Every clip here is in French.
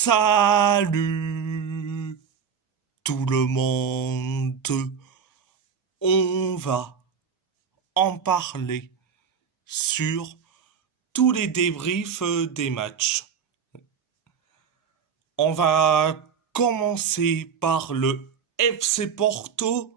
Salut tout le monde, on va en parler sur tous les débriefs des matchs. On va commencer par le FC Porto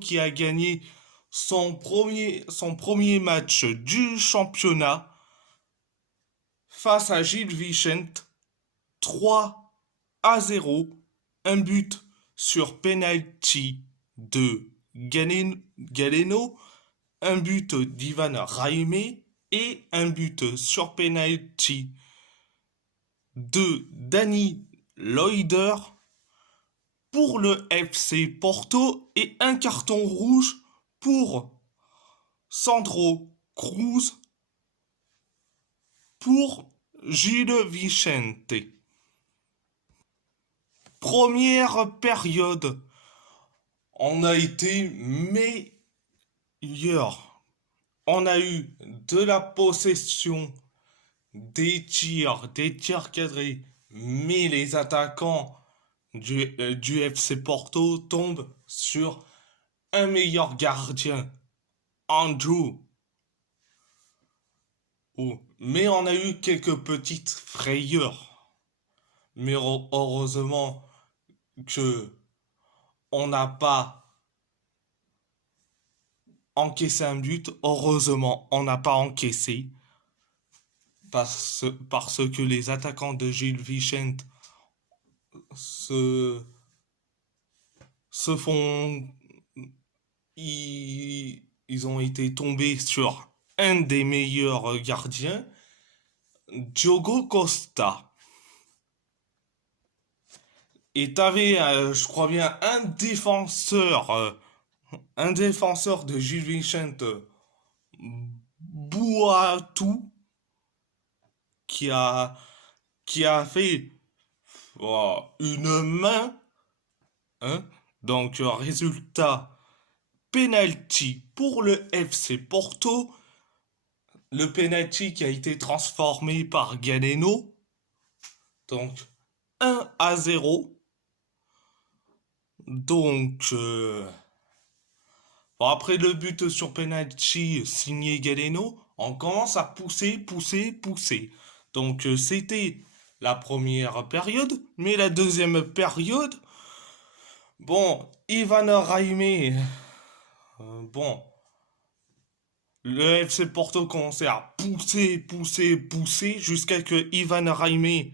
qui a gagné son premier match du championnat face à Gil Vicente 3-0, un but sur penalty de Galeno, un but d'Ivan Raime et un but sur penalty de Danny Loider pour le FC Porto et un carton rouge pour Sandro Cruz pour Gil Vicente. Première période, on a été meilleur. On a eu de la possession, des tirs cadrés, mais les attaquants du FC Porto tombent sur un meilleur gardien, Andrew. Oh, mais on a eu quelques petites frayeurs. Mais heureusement que on n'a pas encaissé un but. Heureusement, on n'a pas encaissé. Parce que les attaquants de Gil Vicente se font... Ils ont été tombés sur un des meilleurs gardiens, Diogo Costa. Et t'avais, je crois bien, un défenseur de Gil Vicente, Bouatou, qui a fait une main, hein. Donc résultat, penalty pour le FC Porto, le penalty qui a été transformé par Galeno, donc 1-0. Donc après le but sur penalty signé Galeno, on commence à pousser. Donc c'était la première période, mais la deuxième période, bon, Ivan Raime, bon, le FC Porto commençait à pousser jusqu'à que Ivan Raime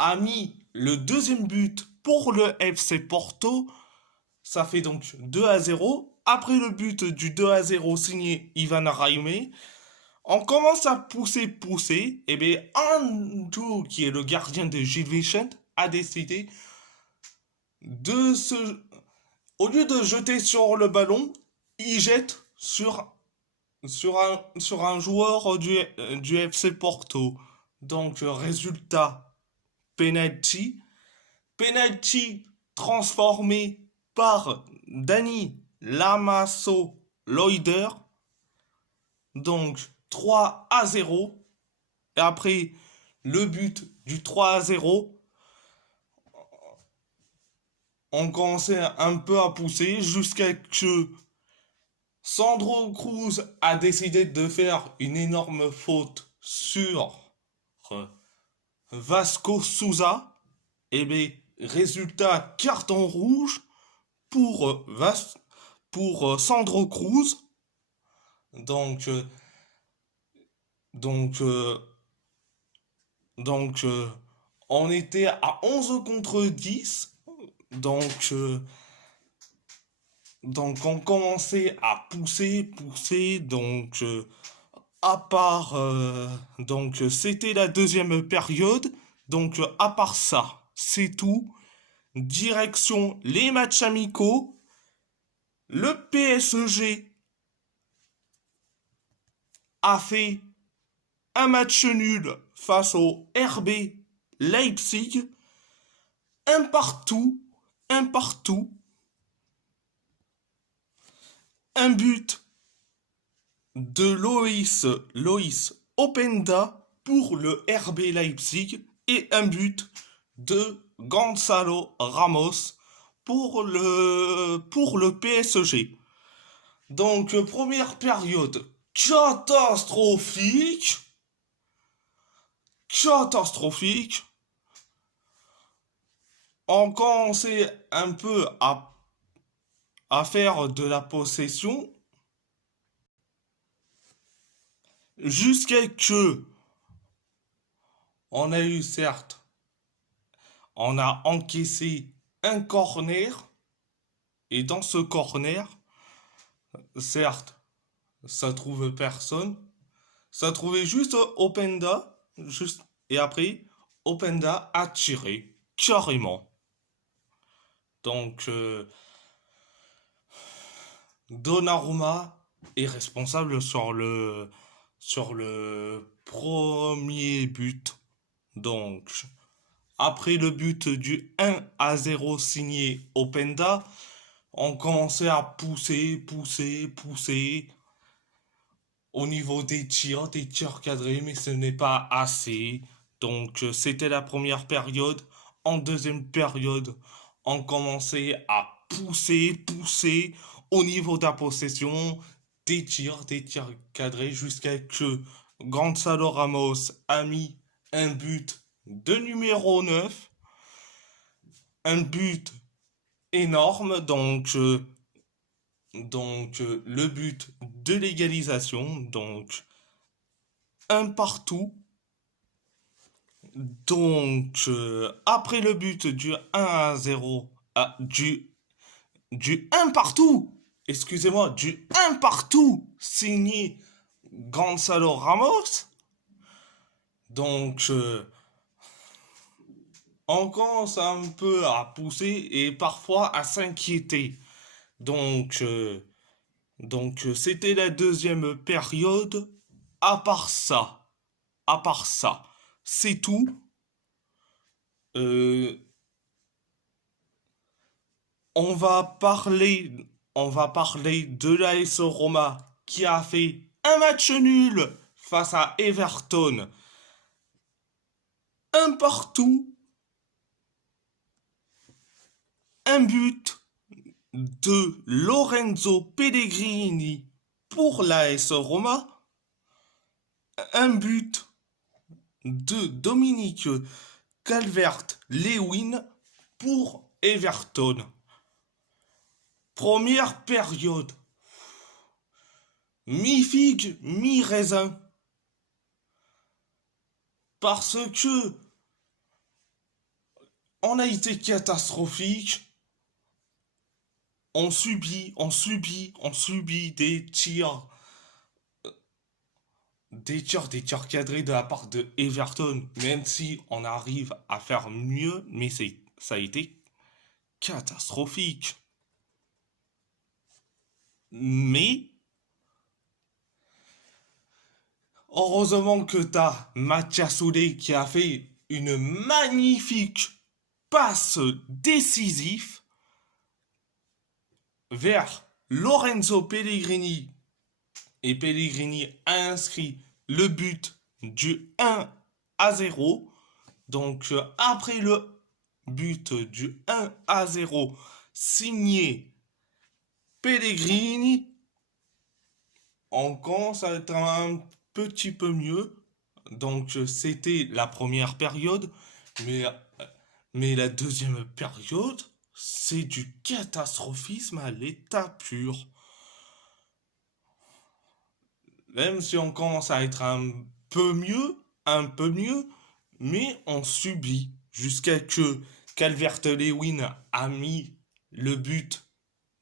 a mis le deuxième but pour le FC Porto. Ça fait donc 2-0. Après le but du 2-0 signé Ivan Raime, on commence à pousser. Et bien, Andrew, qui est le gardien de Gil Vicente, a décidé de se... Au lieu de jeter sur le ballon, il jette sur un joueur du FC Porto. Donc, résultat, penalty. Penalty transformé par Danny Lamasso Loider. Donc 3-0. Et après le but du 3-0, on commençait un peu à pousser jusqu'à que Sandro Cruz a décidé de faire une énorme faute sur Vasco Souza. Et bien, résultat, carton rouge pour Sandro Cruz. Donc, donc, euh, donc, on était à 11 contre 10. Donc on commençait à pousser. Donc, c'était la deuxième période. Donc, à part ça, c'est tout. Direction les matchs amicaux. Le PSG a fait un match nul face au RB Leipzig. Un partout. Un but de Loïs Openda pour le RB Leipzig. et un but de Gonzalo Ramos pour le PSG. Donc, première période catastrophique, catastrophique. On commençait un peu à faire de la possession jusqu'à que on a eu, certes, on a encaissé un corner, et dans ce corner, certes, ça trouve personne, ça trouvait juste Openda, juste, et après, Openda a tiré, carrément. Donc, Donnarumma est responsable sur le premier but. Donc, après le but du 1-0 signé Openda, on commençait à pousser, pousser, pousser au niveau des tirs cadrés, mais ce n'est pas assez. Donc, c'était la première période. En deuxième période, on commençait à pousser, pousser au niveau de la possession, des tirs cadrés, jusqu'à que Gonzalo Ramos a mis un but de numéro 9, un but énorme, donc, le but de l'égalisation, donc un partout. Donc, après le but du 1-0, du un partout, excusez-moi, du un partout signé Gonzalo Ramos, donc on commence un peu à pousser et parfois à s'inquiéter. Donc, c'était la deuxième période. À part ça, à part ça, c'est tout. Euh, on va parler, on va parler de l'AS Roma qui a fait un match nul face à Everton, un partout, un but de Lorenzo Pellegrini pour l'AS Roma, un but de Dominique Calvert-Lewin pour Everton. Première période, mi-figue, mi-raisin. Parce que on a été catastrophique. On subit, on subit, on subit des tirs cadrés de la part de Everton, même si on arrive à faire mieux, mais ça a été catastrophique. Mais, heureusement que t'as Mathias Soulé qui a fait une magnifique passe décisive vers Lorenzo Pellegrini. Et Pellegrini a inscrit le but du 1-0. Donc, après le but du 1-0 signé Pellegrini, on commence à être un petit peu mieux. Donc, c'était la première période. Mais, mais la deuxième période, c'est du catastrophisme à l'état pur. Même si on commence à être un peu mieux, mais on subit jusqu'à que Calvert-Lewin a mis le but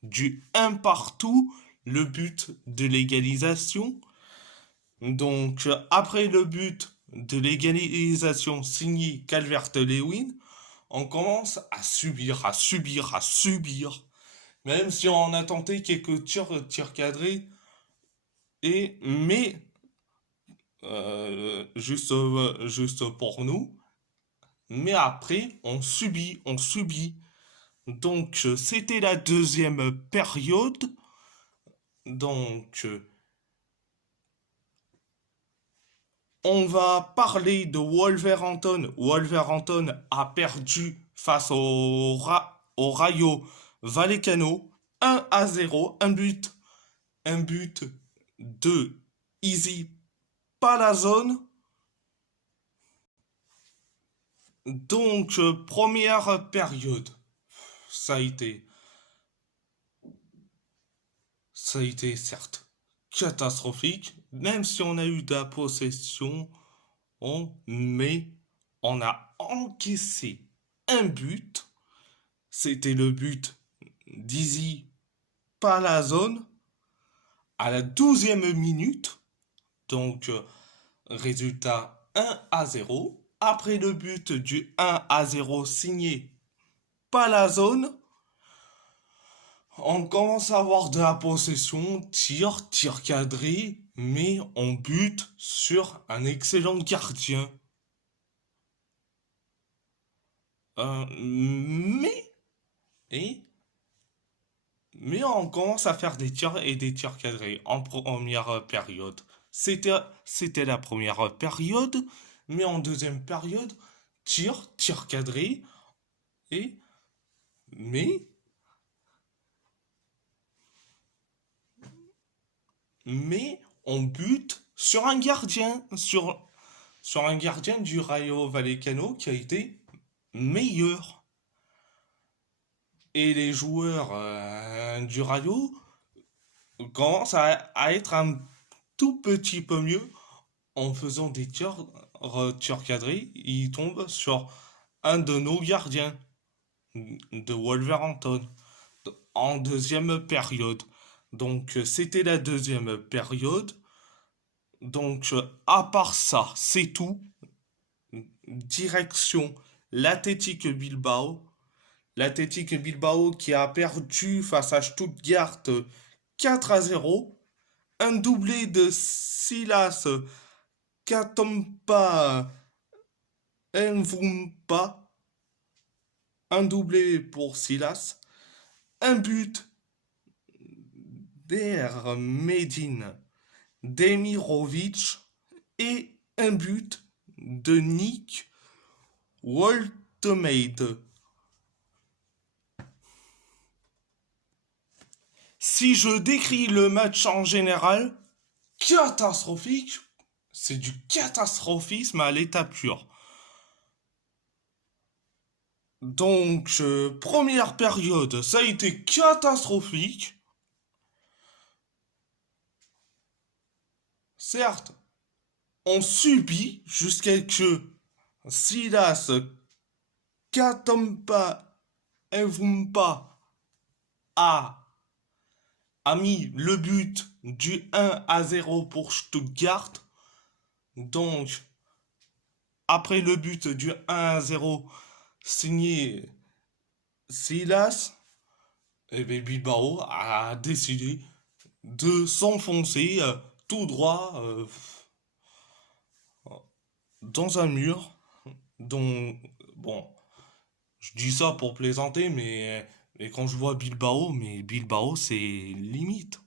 du un partout, le but de l'égalisation. Donc, après le but de l'égalisation signé Calvert-Lewin, on commence à subir, à subir, à subir. Même si on a tenté quelques tirs cadrés, mais juste pour nous. Mais après, on subit, on subit. Donc, c'était la deuxième période. Donc, On va parler de Wolverhampton. Wolverhampton a perdu face au Rayo Vallecano 1-0, un but de Easy Palazone. Donc, première période, ça a été, ça a été certes catastrophique, même si on a eu de la possession, mais on a encaissé un but. C'était le but d'Easy Palazone à la 12e minute. Donc, résultat 1-0. Après le but du 1-0 signé Palazone, on commence à avoir de la possession, tir cadré, mais on bute sur un excellent gardien. Mais, et, mais on commence à faire des tirs et des tirs cadrés en première période. C'était la première période, mais en deuxième période, tir cadré, et, mais, mais on bute sur un gardien, sur un gardien du Rayo Vallecano qui a été meilleur. Et les joueurs du Rayo commencent à être un tout petit peu mieux en faisant des tirs cadrés. Ils tombent sur un de nos gardiens de Wolverhampton en deuxième période. Donc c'était la deuxième période. Donc à part ça, c'est tout. Direction l'Athletic Bilbao. L'Athletic Bilbao qui a perdu face à Stuttgart 4-0. Un doublé de Silas Katompa Nvumpa. Un doublé pour Silas. Un but d'Ermedin Demirovic. Et un but de Nick Woltemade. Si je décris le match en général, catastrophique, c'est du catastrophisme à l'état pur. Donc, première période, ça a été catastrophique. Certes, on subit jusqu'à que Silas Katompa Evumpa a a mis le but du 1-0 pour Stuttgart. Donc, après le but du 1-0 signé Silas, et bien Bilbao a décidé de s'enfoncer tout droit dans un mur. Donc, bon, je dis ça pour plaisanter, mais quand je vois Bilbao, mais Bilbao c'est limite.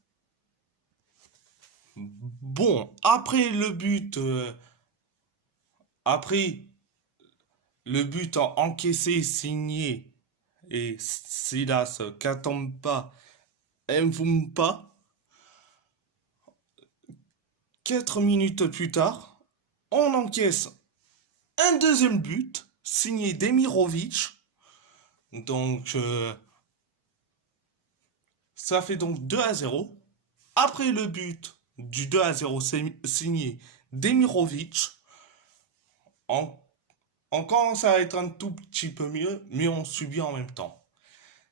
Bon, après le but encaissé signé et Silas Katompa Mvumpa, 4 minutes plus tard, on encaisse un deuxième but signé Demirovic. Donc ça fait donc 2-0. Après le but du 2-0 signé Demirovic, on, on commence à être un tout petit peu mieux, mais on subit en même temps.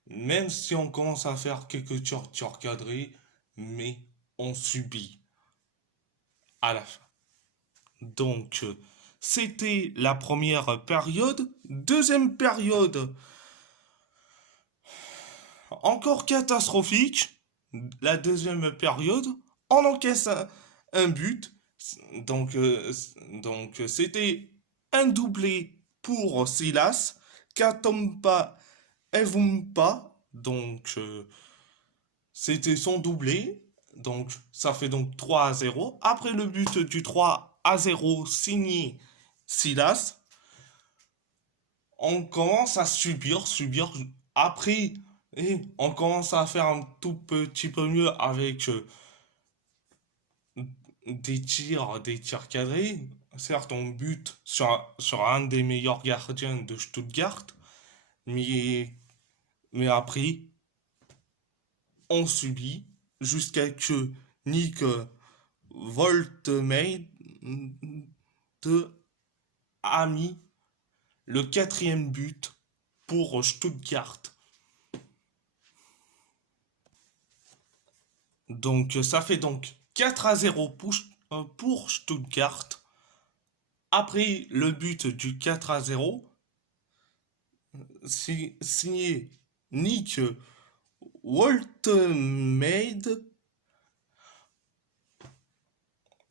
Même si on commence à faire quelques tirs cadrés, mais on subit à la fin. Donc, c'était la première période. Deuxième période, encore catastrophique. La deuxième période, on encaisse un but. Donc, c'était un doublé pour Silas. Katompa Evumpa. Donc, c'était son doublé. Donc, ça fait donc 3-0. Après le but du 3 3-0 signé Silas. On commence à subir. Après, on commence à faire un tout petit peu mieux avec des tirs cadrés. Certes, on bute sur un des meilleurs gardiens de Stuttgart, mais, mais après, on subit jusqu'à que Nick Woltemade a mis le quatrième but pour Stuttgart. Donc ça fait donc 4-0 pour Stuttgart. Après le but du 4-0, signé Nick Woltemade.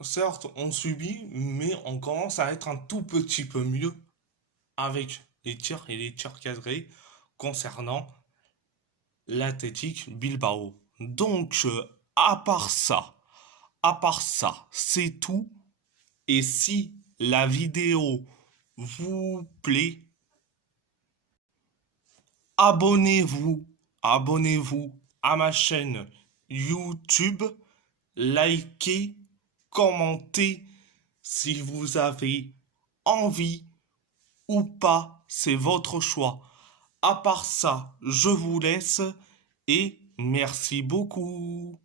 Certes, on subit, mais on commence à être un tout petit peu mieux avec les tirs et les tirs cadrés concernant l'Athletic Bilbao. Donc, à part ça, c'est tout. Et si la vidéo vous plaît, abonnez-vous, abonnez-vous à ma chaîne YouTube, likez, commentez si vous avez envie ou pas, c'est votre choix. À part ça, je vous laisse et merci beaucoup.